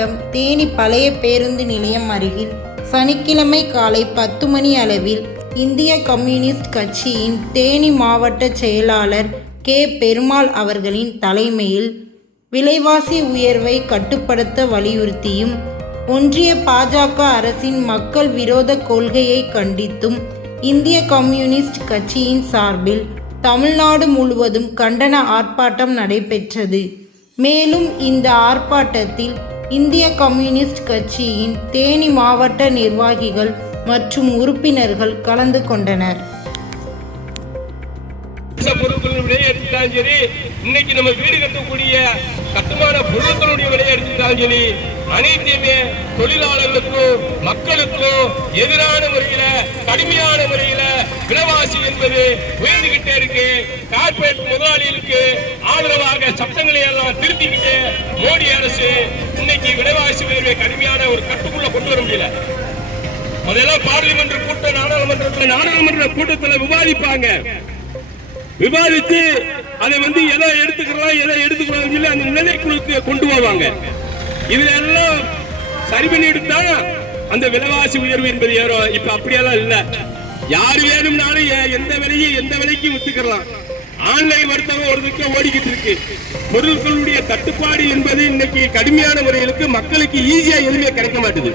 மாவட்டம் தேனி பழைய பேருந்து நிலையம் அருகில் சனிக்கிழமை காலை 10 மணி அளவில் இந்திய கம்யூனிஸ்ட் கட்சியின் தேனி மாவட்ட செயலாளர் கே. பெருமாள் அவர்களின் தலைமையில் விலைவாசி உயர்வை கட்டுப்படுத்த வலியுறுத்தியும் ஒன்றிய பாஜக அரசின் மக்கள் விரோத கொள்கையை கண்டித்தும் இந்திய கம்யூனிஸ்ட் கட்சியின் சார்பில் தமிழ்நாடு முழுவதும் கண்டன ஆர்ப்பாட்டம் நடைபெற்றது. மேலும் இந்த ஆர்ப்பாட்டத்தில் இந்திய கம்யூனிஸ்ட் கட்சியின் தேனி மாவட்ட நிர்வாகிகள் மற்றும் உறுப்பினர்கள் கலந்து கொண்டனர். பொருட்களின் விலையை எடுத்துட்டாலும் சரி, இன்னைக்கு நம்ம வீடு கட்டக்கூடிய கட்டுமான பொருட்களுடைய விலையை எடுத்துட்டாலும் சரி, அனைத்துமே தொழிலாளர்களுக்கும் மக்களுக்கும் எதிரான முறையில கடுமையான முறையில விலைவாசி என்பது உயர்ந்துகிட்டே இருக்கு. கார்பரேட் முதலாளிகளுக்கு ஆதரவாக சட்டங்களை எல்லாம் திருத்திக்கிட்டு மோடி அரசு இன்னைக்கு விலைவாசி உயர்வை கடுமையான ஒரு கட்டுக்குள்ள கொண்டு வர முடியல. முதல்ல பார்லிமெண்ட் கூட்டம் நாடாளுமன்ற கூட்டத்தில் விவாதிப்பாங்க. விவாதித்து அதை எதை எடுத்துக்கலாம் எதை எடுத்துக்கலாம் சொல்லி அந்த நிலைக்குழுக்கு கொண்டு போவாங்க. இதுல எல்லாம் சரி பண்ணி எடுத்தா அந்த விலைவாசி உயர்வு என்பது ஏறும். இப்ப அப்படியெல்லாம் இல்ல. யாரு வேணும்னாலும் எந்த விலைக்கு வித்துக்கலாம். ஆன்லைன் வர்த்தகம் ஒரு பக்கம் ஓடிக்கிட்டு இருக்கு. பொருட்களுடைய தட்டுப்பாடு என்பது இன்னைக்கு கடுமையான முறைகளுக்கு மக்களுக்கு ஈஸியா எதுவுமே கிடைக்க மாட்டுது.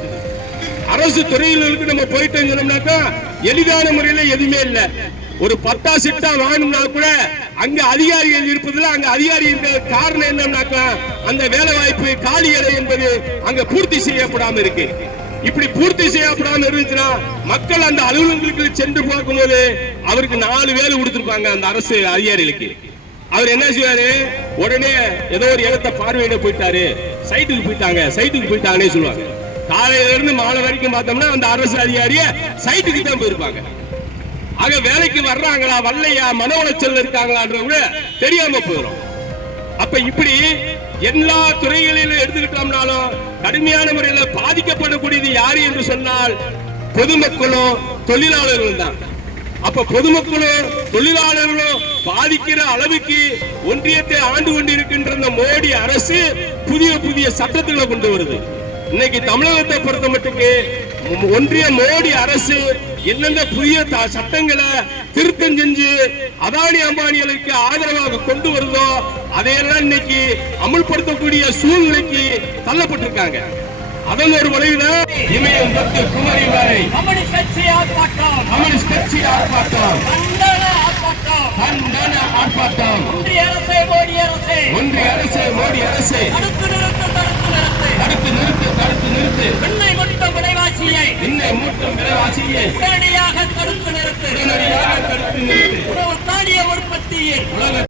அரசு துறைகளுக்கு நம்ம போயிட்டு சொன்னோம்னாக்கா எளிதான முறையில எதுவுமே இல்லை. ஒரு 10 சிட்டா வாங்கினா கூட அங்க அதிகாரிகள் இருப்பதில் அங்க அதிகாரி இருக்கிற காரணம் என்னன்னாக்கா அந்த வேலை வாய்ப்பு காலி இடம் என்பது அங்க பூர்த்தி செய்யப்படாம இருக்கு. இப்படி பூர்த்தி செய்யப்படாம இருந்துச்சுன்னா மக்கள் அந்த அலுவலகங்களுக்கு சென்று பார்க்கும்போது அவருக்கு 4 வேலை கொடுத்திருப்பாங்க அந்த அரசு அதிகாரிகளுக்கு. அவர் என்ன செய்வாரு, உடனே ஏதோ ஒரு இடத்தை பார்வையிட போயிட்டாரு, சைட்டுக்கு போயிட்டாங்கன்னு சொல்லுவாங்க. காலையில இருந்து மாலை வரைக்கும் பார்த்தோம்னா அந்த அரசு அதிகாரிய சைட்டுக்கு தான் போயிருப்பாங்க. ஆக வேலைக்கு வர்றாங்களா வரலையா மன உளைச்சல் இருக்காங்களா தெரியாம போயிடும். அப்ப இப்படி எல்லா துறைகளிலும் எடுத்துக்கிட்டோம்னாலும் கடுமையான முறையில் பாதிக்கப்படக்கூடியது யாரு என்று சொன்னால் பொதுமக்களும் தொழிலாளர்களும் தான். அப்ப பொதுமக்களும் தொழிலாளர்களும் பாதிக்கிற அளவுக்கு ஒன்றியத்தை ஆண்டு கொண்டிருக்கின்ற இந்த மோடி அரசு புதிய சட்டங்களை கொண்டு வருது. இன்னைக்கு தமிழகத்தை பொறுத்த மட்டுக்கு ஒன்றிய மோடி அரசு என்னென்ன புதிய சட்டங்களை திருத்தம் செஞ்சு அதானி அம்பானிகளுக்கு ஆதரவாக கொண்டு வருதோ அதையெல்லாம் இன்னைக்கு அமுல்படுத்தக்கூடிய சூழ்நிலைக்கு தள்ளப்பட்டிருக்காங்க. அதன் ஒரு விளைவுதான் இமயம் தொட்டு குமரி வரை கம்யூனிஸ்ட் கட்சி ஆர்ப்பாட்டம் கண்டன ஆர்ப்பாட்டம். ஒன்றிய அரசு மோடி அரசு